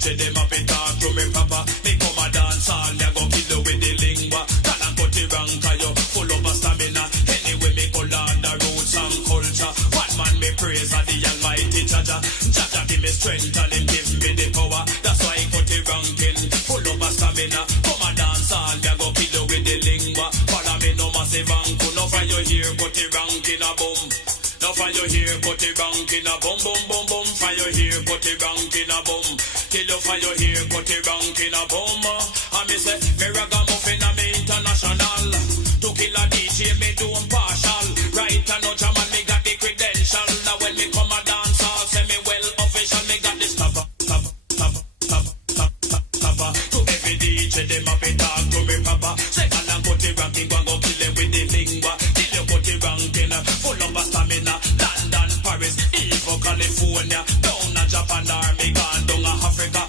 Say them up and talk to me proper. Me come a dance all, me go kill you with the lingua. Can I cut the rank, you full of a stamina. Anyway, me go learn the roots and culture. One man me praise of the almighty Jaja. Jaja give me strength and him give me the power. That's why I cut the ranking, full of a stamina. Come a dance all, me go kill you with the lingua. Follow me no massive rank, no for you here, cut the ranking a boom. No for you here, cut the ranking a boom, boom, boom, boom. For you here, cut the ranking a boom. Kill you for your hair, cut the ranking a bomb. And me say, me ragamuffin and me international. To kill a DJ, me do partial. Right and no jam and me got the credential. Now when me come a dance, I'll say me well official. Me got the stopper. To every DJ, them a